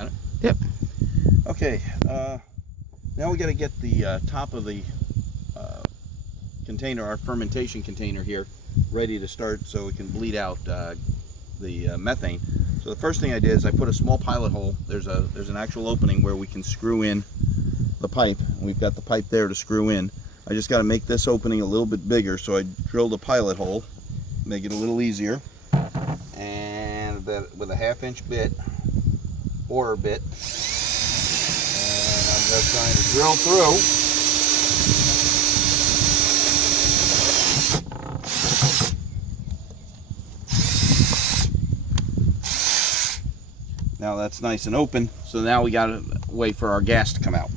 Got it? Yep. Okay, now we got to get the top of the container, our fermentation container here, ready to start so we can bleed out the methane. So the first thing I did is I put a small pilot hole. There's an actual opening where we can screw in the pipe. We've got the pipe there to screw in. I just got to make this opening a little bit bigger, so I drilled a pilot hole, make it a little easier, and with a 1/2-inch bit, borer bit, and I'm just trying to drill through. Now that's nice and open, so now we got to wait for our gas to come out.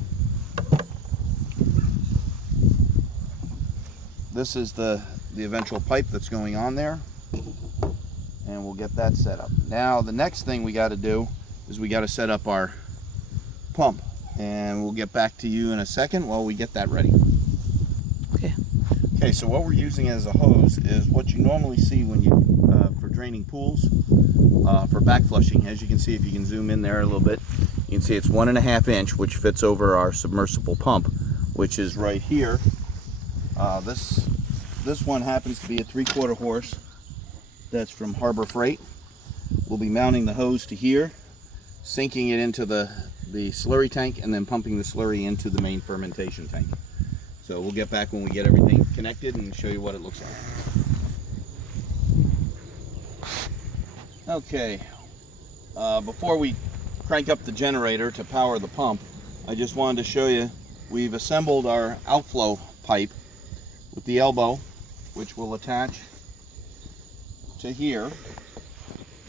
This is the eventual pipe that's going on there, and we'll get that set up. Now the next thing we got to do is we got to set up our pump, and we'll get back to you in a second while we get that ready. Okay, so what we're using as a hose is what you normally see when you for draining pools, for back flushing. As you can see, if you can zoom in there a little bit, you can see it's 1.5 inch, which fits over our submersible pump, which is right here. This one happens to be a 3/4 horse. That's from Harbor Freight. We'll be mounting the hose to here, sinking it into the slurry tank, and then pumping the slurry into the main fermentation tank. So we'll get back when we get everything connected and show you what it looks like. Okay, before we crank up the generator to power the pump, I just wanted to show you we've assembled our outflow pipe with the elbow, which will attach to here,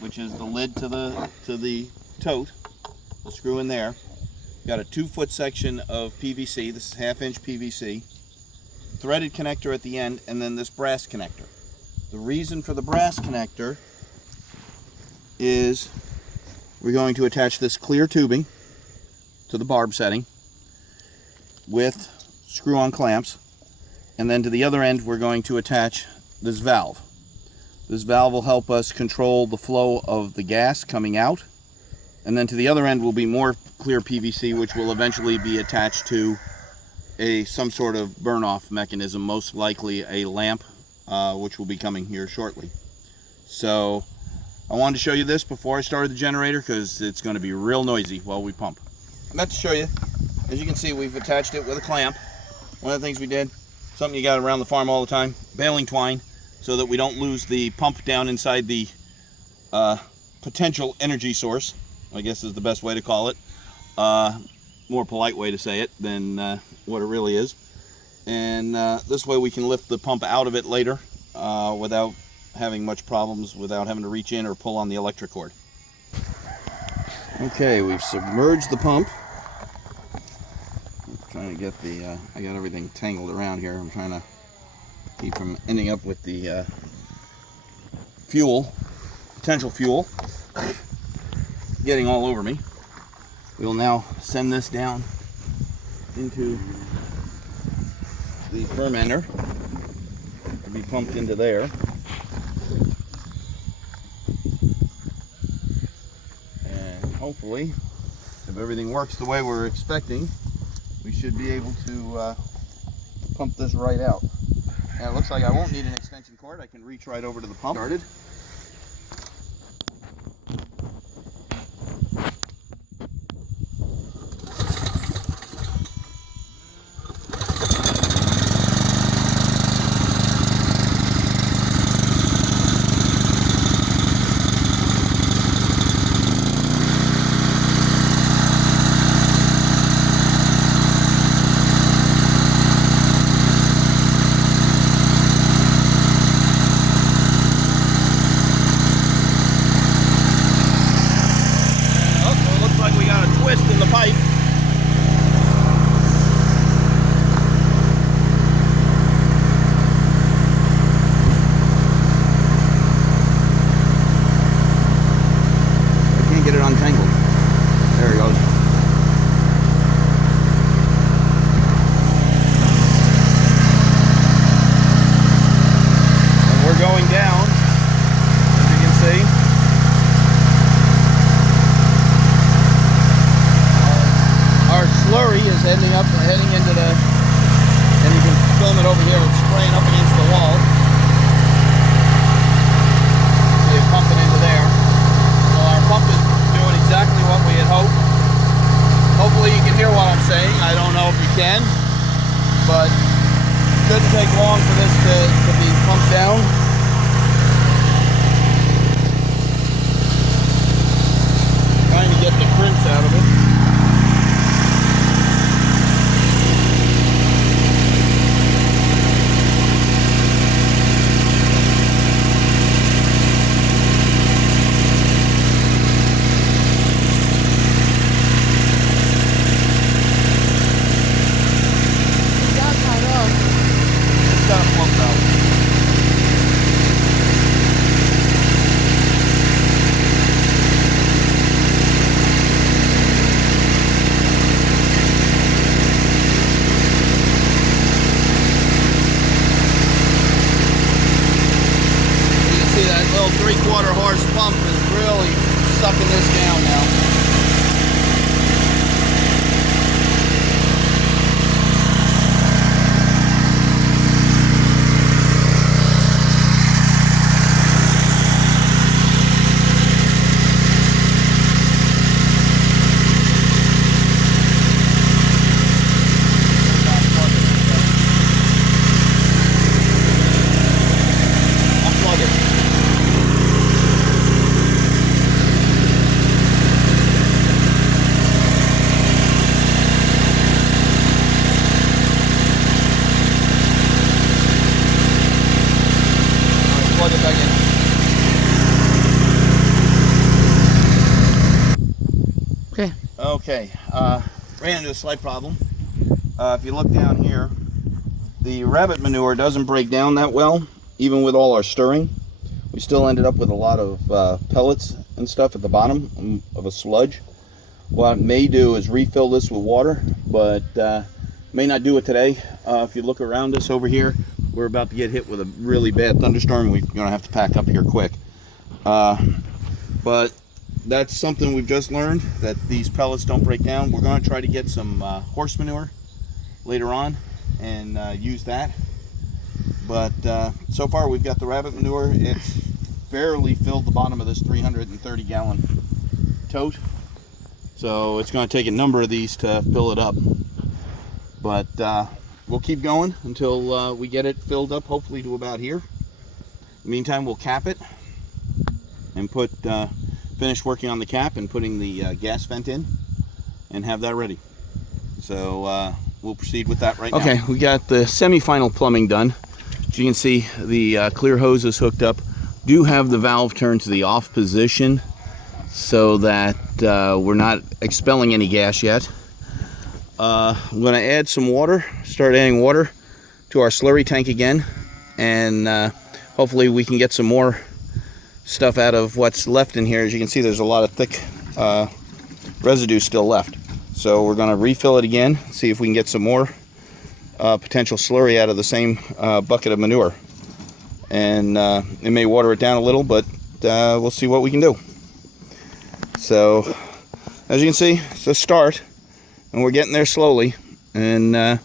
which is the lid to the tote. We'll screw in there. Got a 2-foot section of PVC. This is 1/2-inch PVC. Threaded connector at the end, and then this brass connector. The reason for the brass connector is we're going to attach this clear tubing to the barb setting with screw-on clamps, and then to the other end we're going to attach this valve. This valve will help us control the flow of the gas coming out, and then to the other end will be more clear PVC, which will eventually be attached to some sort of burn-off mechanism, most likely a lamp, which will be coming here shortly. So I wanted to show you this before I started the generator because it's going to be real noisy while we pump. I meant to show you, as you can see, we've attached it with a clamp. One of the things we did, something you got around the farm all the time, baling twine, so that we don't lose the pump down inside the potential energy source, I guess is the best way to call it. More polite way to say it than what it really is. And this way we can lift the pump out of it later without having much problems, without having to reach in or pull on the electric cord. Okay, we've submerged the pump. I'm trying to get I got everything tangled around here. I'm trying to keep from ending up with the potential fuel, getting all over me. We'll now send this down into the fermenter to be pumped into there. And hopefully, if everything works the way we're expecting, we should be able to pump this right out. And it looks like I won't need an extension cord. I can reach right over to the pump. Started. up, heading into the, and you can film it over here, it's spraying up against the wall. So you pump it into there. So our pump is doing exactly what we had hoped. Hopefully you can hear what I'm saying. I don't know if you can, but it shouldn't take long for this to be pumped down. Trying to get the crimps out of it. Little 3/4 horse pump is really sucking this down now. Okay, ran into a slight problem. If you look down here, the rabbit manure doesn't break down that well, even with all our stirring. We still ended up with a lot of pellets and stuff at the bottom of a sludge. What I may do is refill this with water, but may not do it today. If you look around us over here, we're about to get hit with a really bad thunderstorm. We're going to have to pack up here quick. But that's something we've just learned, that these pellets don't break down. We're going to try to get some horse manure later on and use that. But so far we've got the rabbit manure. It's barely filled the bottom of this 330 gallon tote. So it's going to take a number of these to fill it up. But we'll keep going until we get it filled up, hopefully to about here. In the meantime, we'll cap it and put finish working on the cap and putting the gas vent in and have that ready. So we'll proceed with that right now. Okay, we got the semi-final plumbing done. As you can see, the clear hose is hooked up. Do have the valve turned to the off position so that we're not expelling any gas yet. I'm going to add some water, start adding water to our slurry tank again, and hopefully we can get some more stuff out of what's left in here. As you can see, there's a lot of thick residue still left. So we're going to refill it again, see if we can get some more potential slurry out of the same bucket of manure. And it may water it down a little, but we'll see what we can do. So as you can see, it's a start, and we're getting there slowly, and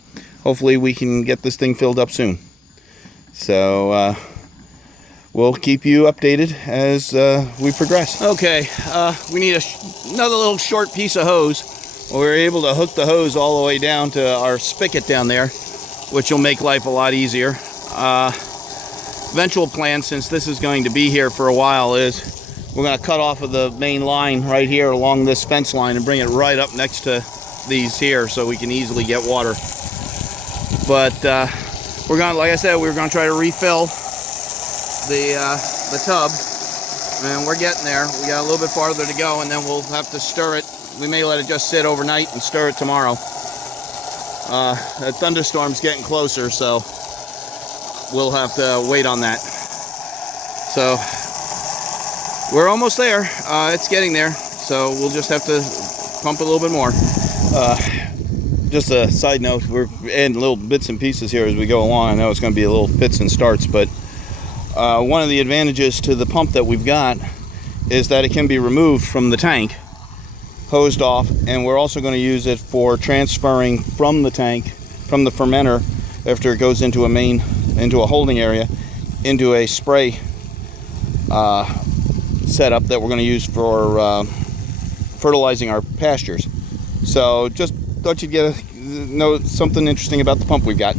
hopefully we can get this thing filled up soon. So we'll keep you updated as we progress. Okay, we need another little short piece of hose. We were able to hook the hose all the way down to our spigot down there, which will make life a lot easier. Eventual plan, since this is going to be here for a while, is we're going to cut off of the main line right here along this fence line and bring it right up next to these here so we can easily get water. But we're going to, like I said, we're going to try to refill the tub, and we're getting there. We got a little bit farther to go, and then we'll have to stir it. We may let it just sit overnight and stir it tomorrow. That thunderstorm's getting closer, so we'll have to wait on that. So we're almost there. It's getting there, so we'll just have to pump a little bit more. Just a side note, we're adding little bits and pieces here as we go along. I know it's going to be a little fits and starts, but one of the advantages to the pump that we've got is that it can be removed from the tank hosed off, and we're also going to use it for transferring from the tank, from the fermenter, after it goes into a holding area, into a spray setup that we're going to use for fertilizing our pastures. So just thought you'd know something interesting about the pump we've got.